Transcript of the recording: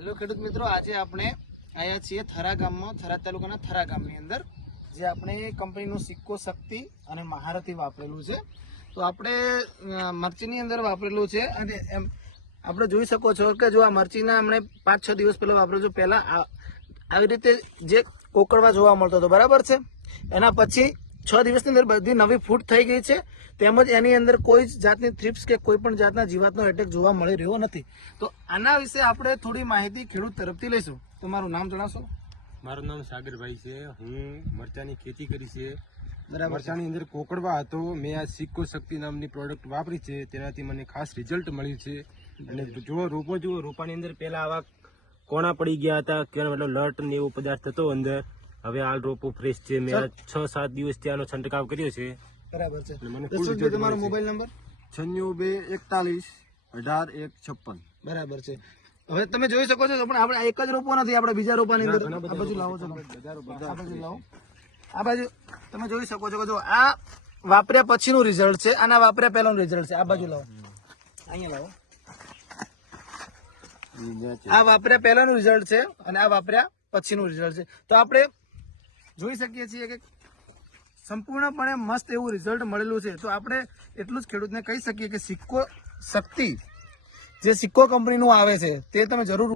Hello ખેડૂત મિત્રો, આજે આપણે આવ્યા છીએ થરા ગામમાં, થરા તાલુકાના થરા ગામની અંદર, જે આપણે કંપનીનું સિક્કો શક્તિ અને મહારથી વાપરેલું છે. તો આપણે મરચીની અંદર વાપરેલું છે અને એમ આપણે જોઈ શકો છો કે જો આ મરચીના હમણે 5-6 દિવસ પહેલા વાપરેલું છે. પહેલા આવી રીતે જે કોકડવા જોવા મળતો હતો, બરાબર છે. એના પછી 6 દિવસની અંદર બધી નવી ફૂટ થઈ ગઈ છે, તેમજ એની અંદર કોઈ જ જાતની થ્રિપ્સ કે કોઈ પણ જાતના જીવાતનો એટેક જોવા મળી રહ્યો નથી. તો આના વિશે આપણે થોડી માહિતી ખેડૂત તરફથી લઈશું. તો મારું નામ જણાવશો? મારું નામ સાગરભાઈ છે. હું મરચાની ખેતી કરી છે. બરાબર. મરચાની અંદર કોકડવા હતો. મેં આ સિક્કો શક્તિ નામની પ્રોડક્ટ વાપરી છે, તેનાથી મને ખાસ રિઝલ્ટ મળ્યું છે. અને જુઓ રોપાની અંદર પહેલા આવા કોણા પડી ગયા હતા, કે મતલબ લટ ને એવો પદાર્થ હતો અંદર. હવે હાલ રોપો ફ્રેશ છે. મેં 6-7 દિવસથી આનો છંટકાવ કર્યો છે. બરાબર છે. મને દર્શકભાઈ, તમારો મોબાઈલ નંબર? 96414156. બરાબર છે. હવે તમે જોઈ શકો છો, પણ આપણે એક જ રોપો નથી, આપણે બીજા રોપાની અંદર આ બાજુ લાવો છો. આ બાજુ લાવો. આ બાજુ તમે જોઈ શકો છો કે જો આ વાપર્યા પછીનું રિઝલ્ટ છે, આના વાપર્યા પહેલાનું રિઝલ્ટ છે. આ બાજુ લાવો, અહીંયા લાવો. આ વાપર્યા પહેલાનું રિઝલ્ટ છે અને આ વાપર્યા પછીનું રિઝલ્ટ છે. તો આપણે જોઈ શકીએ છીએ કે સંપૂર્ણપણે મસ્ત એવું રિઝલ્ટ મળેલું છે. તો આપણે એટલું જ ખેડૂતને કહી શકીએ કે સિક્કો શક્તિ જે સિક્કો કંપનીનું આવે છે તે તમે જરૂર